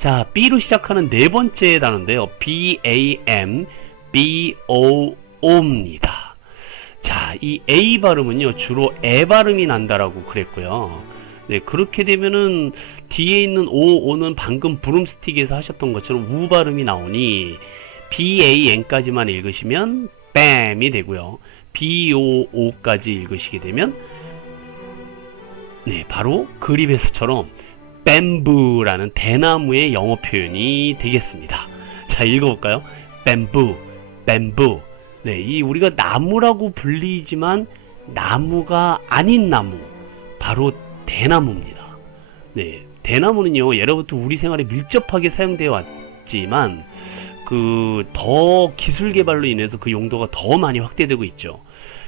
자, B로 시작하는 네 번째 단어인데요. BAMBOO입니다. 자, 이 A 발음은요, 주로 에 발음이 난다라고 그랬고요. 네, 그렇게 되면은 뒤에 있는 O는 방금 브룸스틱에서 하셨던 것처럼 우 발음이 나오니 BAN까지만 읽으시면 BAM이 되고요. BOO까지 읽으시게 되면 네, 바로 그립에서처럼 뱀부라는 대나무의 영어 표현이 되겠습니다. 자, 읽어볼까요? 뱀부, 뱀부. 네, 이 우리가 나무라고 불리지만 나무가 아닌 나무, 바로 대나무입니다. 네, 대나무는요, 예로부터 우리 생활에 밀접하게 사용되어 왔지만 더 기술 개발로 인해서 그 용도가 더 많이 확대되고 있죠.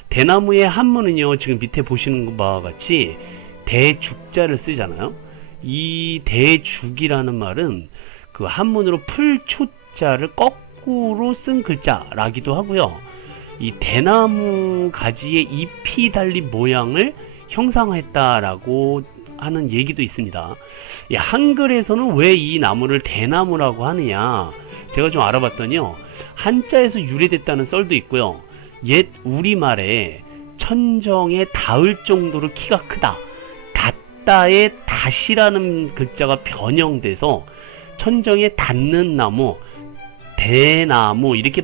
대나무의 한문은요, 지금 밑에 보시는 바와 같이 대죽자를 쓰잖아요. 이 대죽이라는 말은 그 한문으로 풀초자를 거꾸로 쓴 글자라기도 하고요. 이 대나무 가지의 잎이 달린 모양을 형상화했다라고 하는 얘기도 있습니다. 한글에서는 왜 이 나무를 대나무라고 하느냐, 제가 좀 알아봤더니요, 한자에서 유래됐다는 썰도 있고요, 옛 우리말에 천정에 닿을 정도로 키가 크다, 닿다의 닷이라는 글자가 변형돼서 천정에 닿는 나무, 대나무 이렇게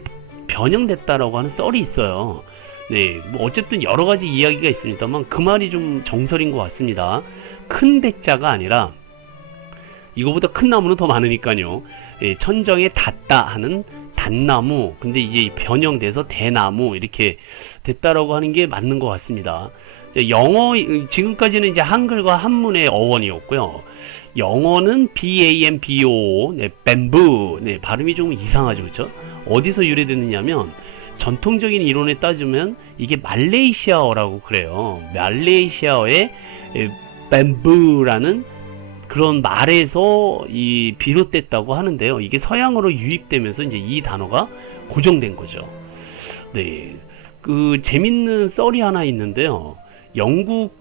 변형됐다라고 하는 썰이 있어요. 네, 뭐 어쨌든 여러 가지 이야기가 있습니다만 그 말이 좀 정설인 것 같습니다. 큰 대자가 아니라 이거보다 큰 나무는 더 많으니까요. 예, 천정에 닿다 하는 닷나무, 근데 이제 변형돼서 대나무 이렇게 됐다라고 하는 게 맞는 것 같습니다. 영어, 지금까지는 이제 한글과 한문의 어원이었고요. 영어는 BAMBO, 네, 뱀부, 네, 발음이 좀 이상하죠, 그렇죠? 어디서 유래됐느냐면 전통적인 이론에 따지면 이게 말레이시아어라고 그래요. 말레이시아어의 뱀부라는 그런 말에서 비롯됐다고 하는데요. 이게 서양어로 유입되면서 이제 이 단어가 고정된 거죠. 네, 재밌는 썰이 하나 있는데요. 영국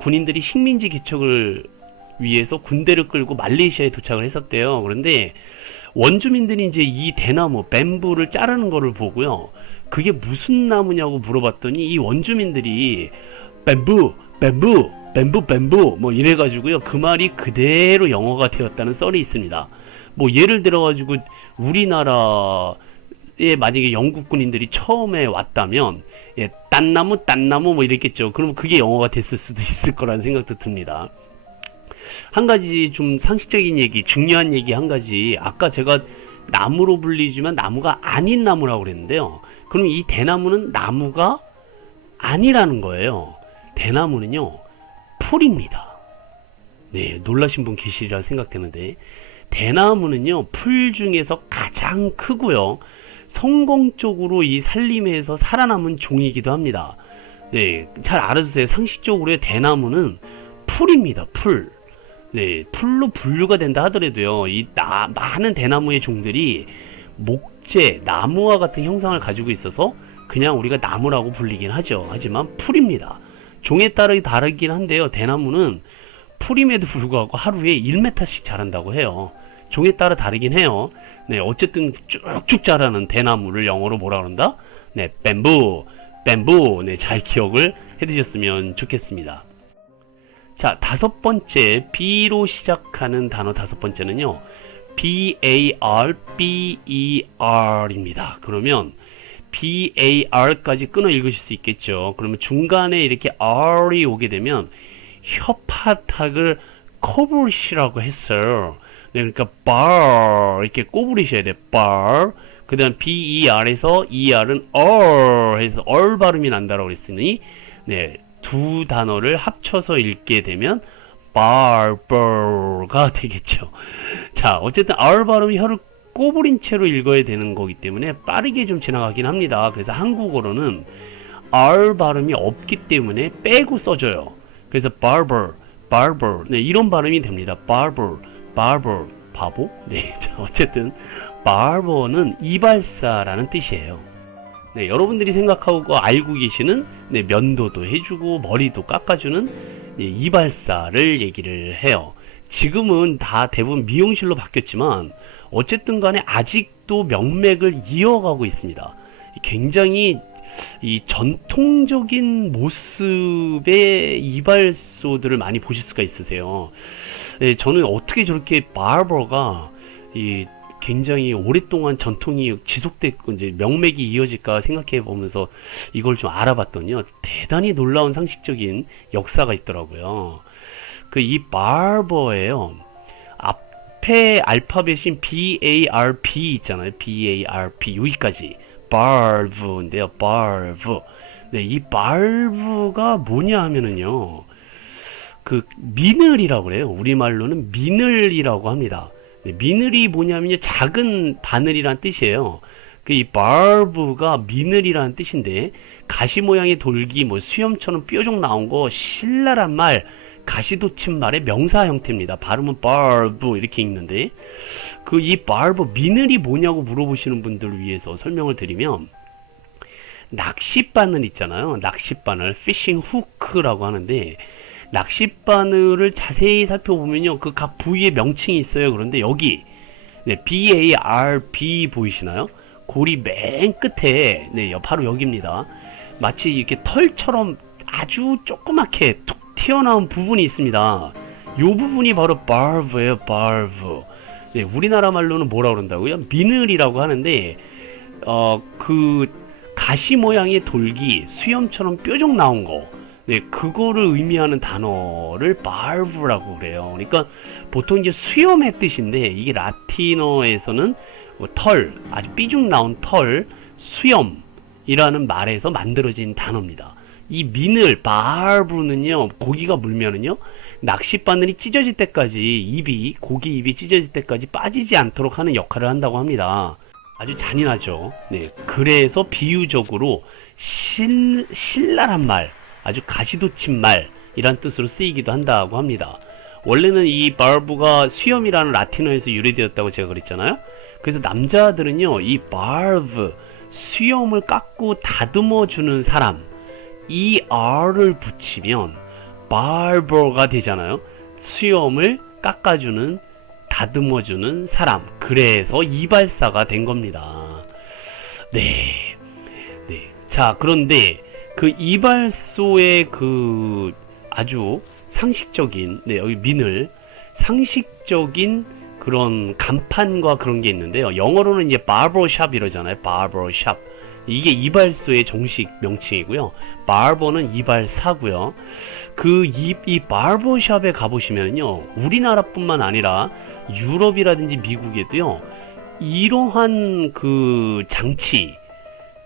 군인들이 식민지 개척을 위해서 군대를 끌고 말레이시아에 도착을 했었대요. 그런데 원주민들이 이제 이 대나무, 뱀부를 자르는 거를 보고요, 그게 무슨 나무냐고 물어봤더니 이 원주민들이 뱀부, 뱀부, 뱀부, 뱀부 뭐 이래가지고요, 그 말이 그대로 영어가 되었다는 썰이 있습니다. 뭐 예를 들어가지고 우리나라에 만약에 영국 군인들이 처음에 왔다면 딴나무 뭐 이랬겠죠. 그러면 그게 영어가 됐을 수도 있을 거라는 생각도 듭니다. 한 가지 좀 상식적인 얘기, 중요한 얘기 한 가지, 아까 제가 나무로 불리지만 나무가 아닌 나무라고 그랬는데요. 그럼 이 대나무는 나무가 아니라는 거예요. 대나무는요, 풀입니다. 네, 놀라신 분 계시리라 생각되는데, 대나무는요, 풀 중에서 가장 크고요, 성공적으로 이 산림에서 살아남은 종이기도 합니다. 네, 잘 알아두세요. 상식적으로 대나무는 풀입니다. 풀. 네, 풀로 분류가 된다 하더라도요, 많은 대나무의 종들이 목재, 나무와 같은 형상을 가지고 있어서 그냥 우리가 나무라고 불리긴 하죠. 하지만 풀입니다. 종에 따라 다르긴 한데요, 대나무는 풀임에도 불구하고 하루에 1m씩 자란다고 해요. 종에 따라 다르긴 해요. 네, 어쨌든 쭉쭉 자라는 대나무를 영어로 뭐라 그런다? 네, 뱀부. 네, 잘 기억을 해두셨으면 좋겠습니다. 자, 다섯 번째, B로 시작하는 단어 다섯 번째는요, BARBER입니다. 그러면 BAR까지 끊어 읽으실 수 있겠죠. 그러면 중간에 이렇게 R이 오게 되면 혓바닥을 커버리시라고 했어요. 네, 그러니까 bar 이렇게 꼬부리셔야 돼. bar. 그 다음 BER에서 ER은 해서 발음이 난다라고 그랬으니, 네, 두 단어를 합쳐서 읽게 되면 barber가 되겠죠. 자, 어쨌든 R 발음이 혀를 꼬부린 채로 읽어야 되는 거기 때문에 빠르게 좀 지나가긴 합니다. 그래서 한국어로는 R 발음이 없기 때문에 빼고 써줘요. 그래서 barber, 네, 이런 발음이 됩니다. barber, 바보? 네, 자, 어쨌든 barber는 이발사라는 뜻이에요. 네, 여러분들이 생각하고 알고 계시는, 네, 면도도 해주고 머리도 깎아주는, 네, 이발사를 얘기를 해요. 지금은 다 대부분 미용실로 바뀌었지만 어쨌든 간에 아직도 명맥을 이어가고 있습니다. 굉장히 이 전통적인 모습의 이발소들을 많이 보실 수가 있으세요. 예, 저는 어떻게 저렇게 바버가 이 굉장히 오랫동안 전통이 지속됐고 이제 명맥이 이어질까 생각해 보면서 이걸 좀 알아봤더니요, 대단히 놀라운 상식적인 역사가 있더라고요. 그 이 바버예요. 앞에 알파벳인 BARB 있잖아요. BARB 여기까지 barbe인데요. barbe. 네, 이 barbe가 뭐냐 하면은요, 그 미늘이라고 그래요. 우리말로는 미늘이라고 합니다. 네, 미늘이 뭐냐면요, 작은 바늘이란 뜻이에요. 그 이 barbe가 미늘이라는 뜻인데, 가시 모양의 돌기, 뭐 수염처럼 뾰족 나온 거 신랄한 말, 가시돋친 말의 명사 형태입니다. 발음은 barbe 이렇게 읽는데, 그 이 barbe 미늘이 뭐냐고 물어보시는 분들을 위해서 설명을 드리면, 낚싯바늘 있잖아요. 낚싯바늘, fishing hook라고 하는데, 낚싯바늘을 자세히 살펴보면요, 그 각 부위의 명칭이 있어요. 그런데 여기 네, BARB 보이시나요? 고리 맨 끝에, 네, 바로 여기입니다. 마치 이렇게 털처럼 아주 조그맣게 툭 튀어나온 부분이 있습니다. 요 부분이 바로 barbe예요. barbe. 네, 우리나라 말로는 뭐라 그런다고요? 미늘이라고 하는데, 그 가시 모양의 돌기, 수염처럼 뾰족 나온 거, 네, 그거를 의미하는 단어를 barbe라고 그래요. 그러니까 보통 이제 수염의 뜻인데, 이게 라틴어에서는 뭐 털, 아주 삐죽 나온 털, 수염이라는 말에서 만들어진 단어입니다. 이 미늘, barbe는요, 고기가 물면은요, 낚싯바늘이 찢어질 때까지 고기 입이 찢어질 때까지 빠지지 않도록 하는 역할을 한다고 합니다. 아주 잔인하죠. 네, 그래서 비유적으로 신랄한 말, 아주 가시돋친 말이란 뜻으로 쓰이기도 한다고 합니다. 원래는 이 barbe가 수염이라는 라틴어에서 유래되었다고 제가 그랬잖아요. 그래서 남자들은요, 이 barbe, 수염을 깎고 다듬어 주는 사람, 이 r을 붙이면 barber가 되잖아요. 수염을 깎아주는, 다듬어주는 사람. 그래서 이발사가 된 겁니다. 네. 네. 자, 그런데 그 이발소의 그 아주 상식적인, 네, 여기 미늘, 상식적인 그런 간판과 그런 게 있는데요. 영어로는 이제 barbershop 이러잖아요. barbershop. 이게 이발소의 정식 명칭이고요. barber는 이발사고요. 이 barbershop에 가보시면요, 우리나라뿐만 아니라 유럽이라든지 미국에도요, 이러한 그 장치,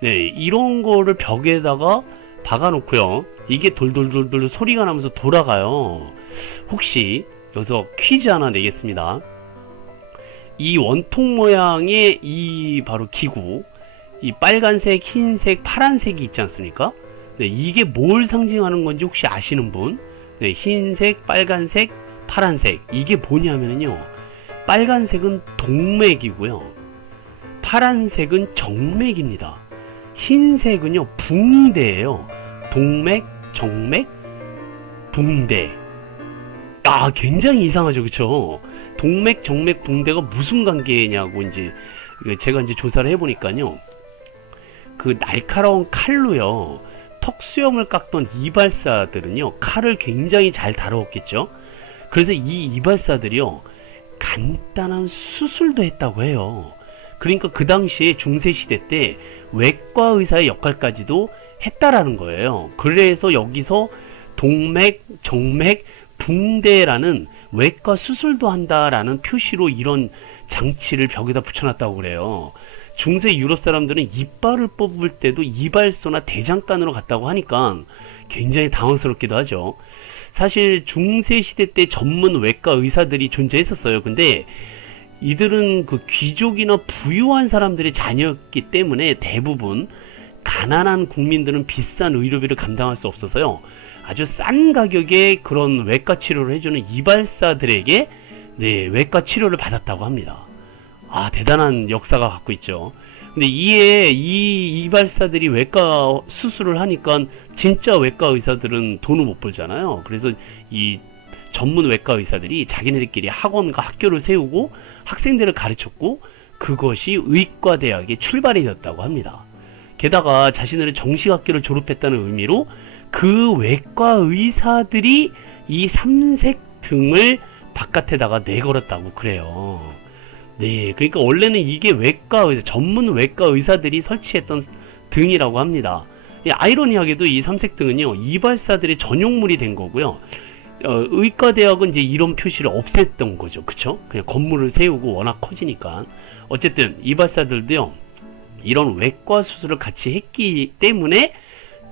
네, 이런 거를 벽에다가 박아놓고요, 이게 돌돌돌돌 소리가 나면서 돌아가요. 혹시 여기서 퀴즈 하나 내겠습니다. 이 원통 모양의 이 바로 기구, 이 빨간색, 흰색, 파란색이 있지 않습니까? 네, 이게 뭘 상징하는 건지 혹시 아시는 분? 네, 흰색, 빨간색, 파란색. 이게 뭐냐면요, 빨간색은 동맥이고요, 파란색은 정맥입니다. 흰색은요, 붕대예요. 동맥, 정맥, 붕대. 아, 굉장히 이상하죠, 그쵸? 동맥, 정맥, 붕대가 무슨 관계냐고 이제 제가 이제 조사를 해보니까요, 그 날카로운 칼로요, 턱수염을 깎던 이발사들은요, 칼을 굉장히 잘 다루었겠죠. 그래서 이 이발사들이요, 간단한 수술도 했다고 해요. 그러니까 그 당시에 중세시대 때 외과 의사의 역할까지도 했다라는 거예요. 그래서 여기서 동맥, 정맥, 붕대라는 외과 수술도 한다라는 표시로 이런 장치를 벽에다 붙여놨다고 그래요. 중세 유럽 사람들은 이빨을 뽑을 때도 이발소나 대장간으로 갔다고 하니까 굉장히 당황스럽기도 하죠. 사실 중세 시대 때 전문 외과 의사들이 존재했었어요. 근데 이들은 그 귀족이나 부유한 사람들의 자녀였기 때문에 대부분 가난한 국민들은 비싼 의료비를 감당할 수 없어서요, 아주 싼 가격에 그런 외과 치료를 해주는 이발사들에게, 네, 외과 치료를 받았다고 합니다. 아, 대단한 역사가 갖고 있죠. 근데 이에 이 이발사들이 외과 수술을 하니까 진짜 외과 의사들은 돈을 못 벌잖아요. 그래서 이 전문 외과 의사들이 자기네들끼리 학원과 학교를 세우고 학생들을 가르쳤고 그것이 의과대학의 출발이 되었다고 합니다. 게다가 자신들의 정식학교를 졸업했다는 의미로 그 외과 의사들이 이 삼색 등을 바깥에다가 내걸었다고 그래요. 네, 그러니까 원래는 이게 외과 의사, 전문 외과 의사들이 설치했던 등이라고 합니다. 아이러니하게도 이 삼색 등은요, 이발사들의 전용물이 된 거고요. 의과대학은 이제 이런 표시를 없앴던 거죠. 그쵸? 그냥 건물을 세우고 워낙 커지니까. 어쨌든 이발사들도요, 이런 외과 수술을 같이 했기 때문에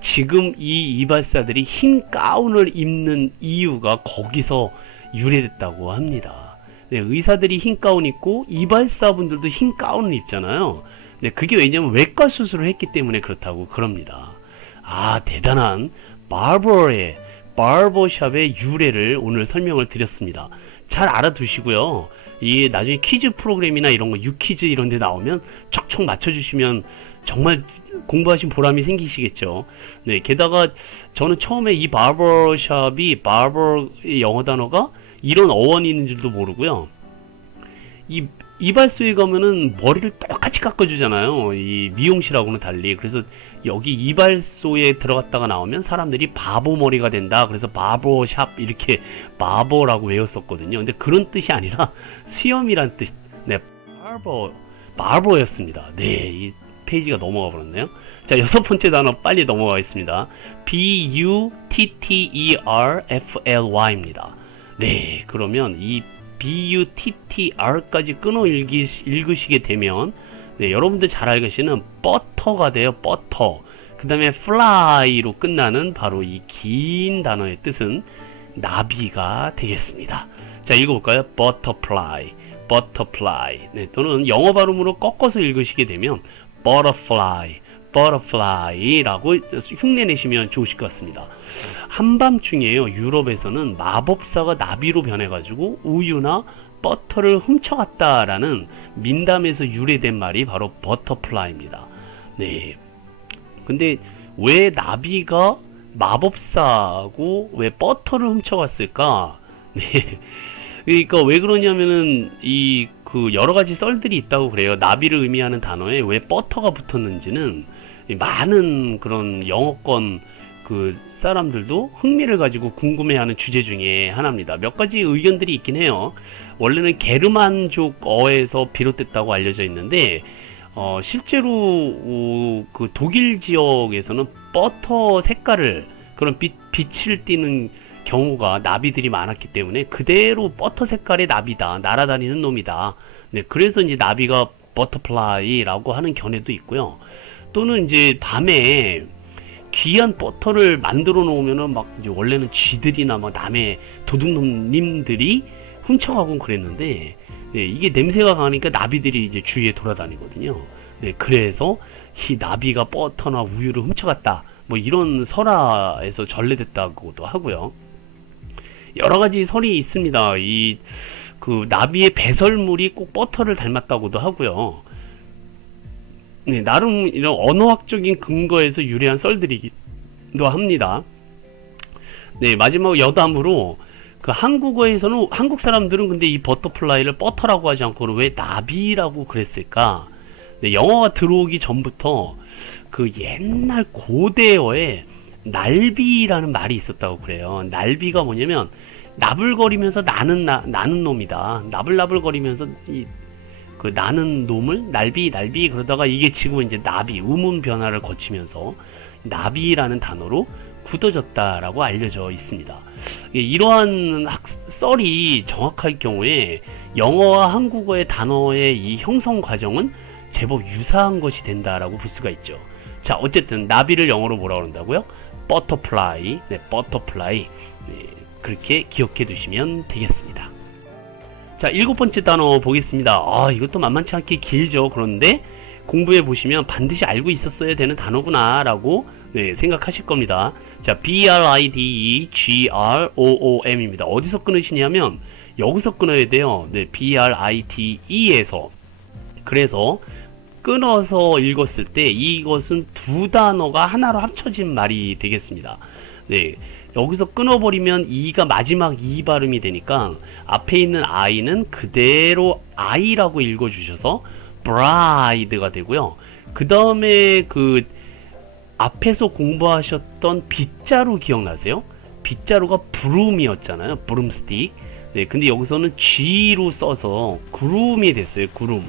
지금 이 이발사들이 흰 가운을 입는 이유가 거기서 유래됐다고 합니다. 네, 의사들이 흰 가운 입고 이발사분들도 흰 가운을 입잖아요. 네, 그게 왜냐면 외과 수술을 했기 때문에 그렇다고 그럽니다. 아, 대단한 바버샵의 유래를 오늘 설명을 드렸습니다. 잘 알아두시고요. 이 나중에 퀴즈 프로그램이나 이런 거 유퀴즈 이런 데 나오면 척척 맞춰주시면 정말 공부하신 보람이 생기시겠죠. 네, 게다가 저는 처음에 이 바버샵이 바버의 영어 단어가 이런 어원이 있는 줄도 모르고요. 이 이발소에 가면은 머리를 똑같이 깎아주잖아요. 이 미용실하고는 달리. 그래서 여기 이발소에 들어갔다가 나오면 사람들이 바보 머리가 된다. 그래서 바버샵 이렇게 바버라고 외웠었거든요. 근데 그런 뜻이 아니라 수염이란 뜻. 네, 바버였습니다. 네, 이 페이지가 넘어가 버렸네요. 자, 6번째 단어 빨리 넘어가겠습니다. butterfly입니다. 네, 그러면 이 butter까지 끊어 읽으시게 되면 네, 여러분들 잘 알겠지는 버터가 돼요. 버터. 그 다음에 fly로 끝나는 바로 이 긴 단어의 뜻은 나비가 되겠습니다. 자, 읽어볼까요? butterfly. 네, 또는 영어 발음으로 꺾어서 읽으시게 되면 butterfly라고 흉내내시면 좋으실 것 같습니다. 한밤중에요, 유럽에서는 마법사가 나비로 변해가지고 우유나 버터를 훔쳐갔다라는 민담에서 유래된 말이 바로 버터플라이입니다. 네. 근데 왜 나비가 마법사고 왜 버터를 훔쳐갔을까? 네. 그러니까 왜 그러냐면은 그 여러 가지 썰들이 있다고 그래요. 나비를 의미하는 단어에 왜 버터가 붙었는지는 많은 그런 영어권 그 사람들도 흥미를 가지고 궁금해하는 주제 중에 하나입니다. 몇 가지 의견들이 있긴 해요. 원래는 게르만족어에서 비롯됐다고 알려져 있는데 실제로 그 독일 지역에서는 버터 색깔을 그런 빛을 띠는 경우가 나비들이 많았기 때문에 그대로 버터 색깔의 나비다, 날아다니는 놈이다. 네, 그래서 이제 나비가 버터플라이라고 하는 견해도 있고요. 또는 이제 밤에 귀한 버터를 만들어 놓으면은 막 이제 원래는 쥐들이나 막 남의 도둑놈님들이 훔쳐가곤 그랬는데 네, 이게 냄새가 강하니까 나비들이 이제 주위에 돌아다니거든요. 네, 그래서 이 나비가 버터나 우유를 훔쳐갔다. 뭐 이런 설화에서 전래됐다고도 하고요. 여러 가지 설이 있습니다. 그 나비의 배설물이 꼭 버터를 닮았다고도 하고요. 네, 나름 이런 언어학적인 근거에서 유래한 썰들이기도 합니다. 네, 마지막 여담으로 그 한국어에서는 한국 사람들은 근데 이 버터플라이를 버터라고 하지 않고 왜 나비라고 그랬을까? 네, 영어가 들어오기 전부터 그 옛날 고대어에 날비라는 말이 있었다고 그래요. 날비가 뭐냐면 나불거리면서 나는 놈이다. 나불나불거리면서 그 나는 놈을 날비 그러다가 이게 지금은 이제 나비 음운 변화를 거치면서 나비라는 단어로 굳어졌다라고 알려져 있습니다. 이러한 썰이 정확할 경우에 영어와 한국어의 단어의 이 형성 과정은 제법 유사한 것이 된다라고 볼 수가 있죠. 자, 어쨌든 나비를 영어로 뭐라 그런다고요? 버터플라이. 네, 버터플라이. 네, 그렇게 기억해 두시면 되겠습니다. 자, 7번째 단어 보겠습니다. 이것도 만만치 않게 길죠. 그런데 공부해 보시면 반드시 알고 있었어야 되는 단어구나 라고 네, 생각하실 겁니다. 자, BRIDEGROOM입니다. 어디서 끊으시냐면 여기서 끊어야 돼요. 네, BRIDE에서. 그래서 끊어서 읽었을 때 이것은 두 단어가 하나로 합쳐진 말이 되겠습니다. 네, 여기서 끊어버리면 이가 마지막 이 발음이 되니까 앞에 있는 I는 그대로 I라고 읽어주셔서 bride가 되고요. 그 다음에 그 앞에서 공부하셨던 빗자루 기억나세요? 빗자루가 브룸이었잖아요. 브룸스틱. 네, 근데 여기서는 G로 써서 구름이 됐어요. 구름.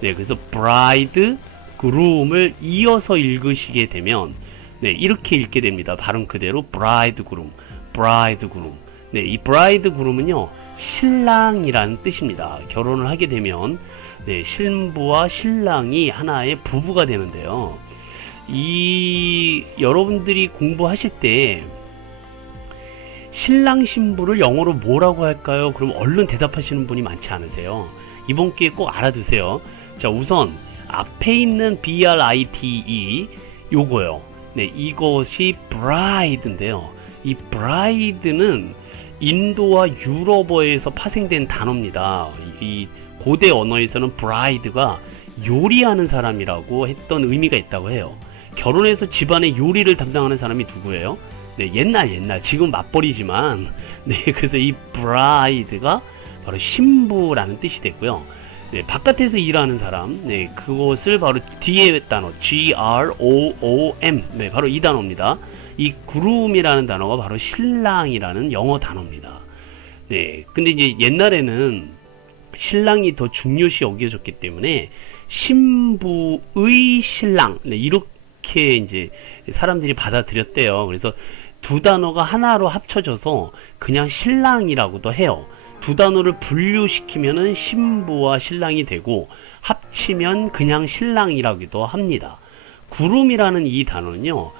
네, 그래서 bride, groom을 이어서 읽으시게 되면 네, 이렇게 읽게 됩니다. 발음 그대로 bridegroom, bridegroom. 네, 이 bridegroom은요 신랑이라는 뜻입니다. 결혼을 하게 되면 네, 신부와 신랑이 하나의 부부가 되는데요. 이 여러분들이 공부하실 때 신랑 신부를 영어로 뭐라고 할까요? 그럼 얼른 대답하시는 분이 많지 않으세요? 이번 기회에 꼭 알아두세요. 자, 우선 앞에 있는 bride 요거요. 네, 이것이 bride인데요. 이 bride는 인도와 유럽어에서 파생된 단어입니다. 이 고대 언어에서는 bride가 요리하는 사람이라고 했던 의미가 있다고 해요. 결혼해서 집안의 요리를 담당하는 사람이 누구예요? 네, 옛날 지금 맞벌이지만 네, 그래서 이 bride가 바로 신부라는 뜻이 되고요. 네, 바깥에서 일하는 사람, 네, 그것을 바로 뒤에 단어 groom, 네, 바로 이 단어입니다. 이 groom이라는 단어가 바로 신랑이라는 영어 단어입니다. 네, 근데 이제 옛날에는 신랑이 더 중요시 여겨졌기 때문에 신부의 신랑, 네, 이렇게 이제 사람들이 받아들였대요. 그래서 두 단어가 하나로 합쳐져서 그냥 신랑이라고도 해요. 두 단어를 분류시키면은 신부와 신랑이 되고 합치면 그냥 신랑이라기도 합니다. 구름이라는 이 단어는요,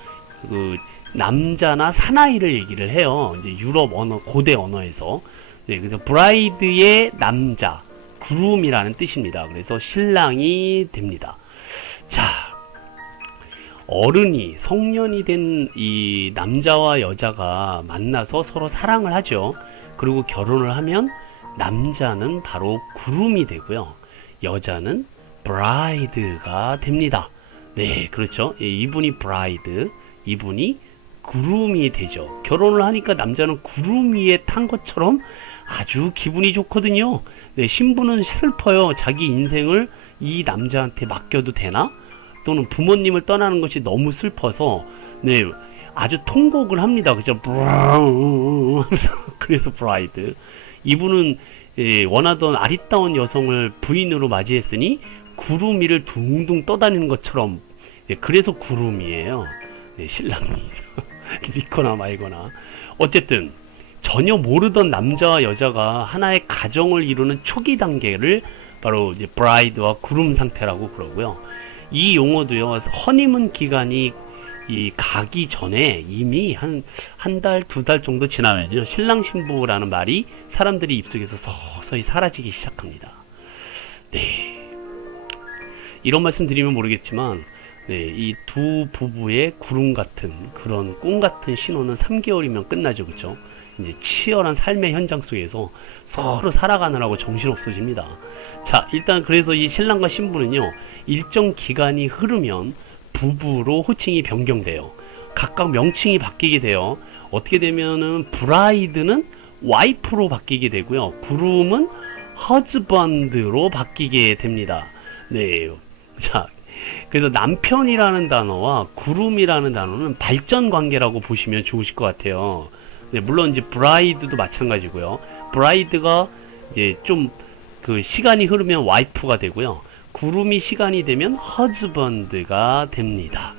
그 남자나 사나이를 얘기를 해요. 이제 유럽 언어, 고대 언어에서. 네, 그래서 브라이드의 남자, 구름이라는 뜻입니다. 그래서 신랑이 됩니다. 자, 어른이 성년이 된 이 남자와 여자가 만나서 서로 사랑을 하죠. 그리고 결혼을 하면 남자는 바로 구름이 되고요. 여자는 브라이드가 됩니다. 네, 그렇죠. 이분이 브라이드, 이분이 구름이 되죠. 결혼을 하니까 남자는 구름 위에 탄 것처럼 아주 기분이 좋거든요. 네, 신부는 슬퍼요. 자기 인생을 이 남자한테 맡겨도 되나? 또는 부모님을 떠나는 것이 너무 슬퍼서 네, 아주 통곡을 합니다. 그죠? 그래서 브라이드. 이분은 원하던 아리따운 여성을 부인으로 맞이했으니 구름 위를 둥둥 떠다니는 것처럼 그래서 구름이에요. 네, 신랑이 믿거나 말거나. 어쨌든 전혀 모르던 남자와 여자가 하나의 가정을 이루는 초기 단계를 바로 이제 브라이드와 구름 상태라고 그러고요. 이 용어도요, 허니문 기간이 가기 전에 이미 한 달, 두 달 정도 지나면요, 신랑 신부라는 말이 사람들이 입속에서 서서히 사라지기 시작합니다. 네. 이런 말씀 드리면 모르겠지만, 네, 이 두 부부의 구름 같은, 그런 꿈 같은 신혼은 3개월이면 끝나죠. 그쵸? 이제 치열한 삶의 현장 속에서 서로 살아가느라고 정신 없어집니다. 자, 일단 그래서 이 신랑과 신부는요, 일정 기간이 흐르면 부부로 호칭이 변경돼요. 각각 명칭이 바뀌게 돼요. 어떻게 되면은 브라이드는 와이프로 바뀌게 되고요. 구름은 허즈번드로 바뀌게 됩니다. 네. 자, 그래서 남편이라는 단어와 구름이라는 단어는 발전 관계라고 보시면 좋으실 것 같아요. 네, 물론 이제 브라이드도 마찬가지고요. 브라이드가 이제 좀 그 시간이 흐르면 와이프가 되고요. 구름이 시간이 되면 허즈번드가 됩니다.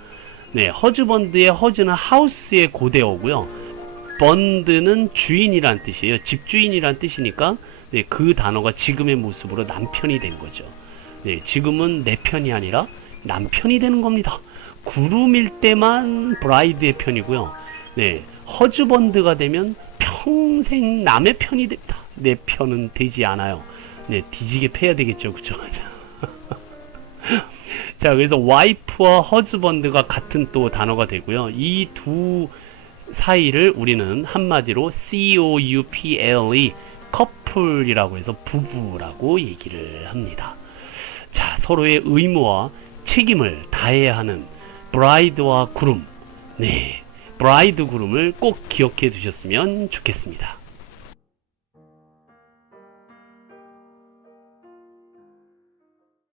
네, 허즈번드의 허즈는 하우스의 고대어고요. 번드는 주인이란 뜻이에요. 집주인이란 뜻이니까 네, 그 단어가 지금의 모습으로 남편이 된 거죠. 네, 지금은 내 편이 아니라 남편이 되는 겁니다. 구름일 때만 브라이드의 편이고요. 네, 허즈번드가 되면 평생 남의 편이 됩니다. 내 편은 되지 않아요. 네, 뒤지게 패야 되겠죠. 그쵸? 자, 그래서 와이프와 허즈번드가 같은 또 단어가 되고요. 이 두 사이를 우리는 한마디로 couple, 커플이라고 해서 부부라고 얘기를 합니다. 자, 서로의 의무와 책임을 다해야 하는 브라이드와 구름. 네, 브라이드 구름을 꼭 기억해 두셨으면 좋겠습니다.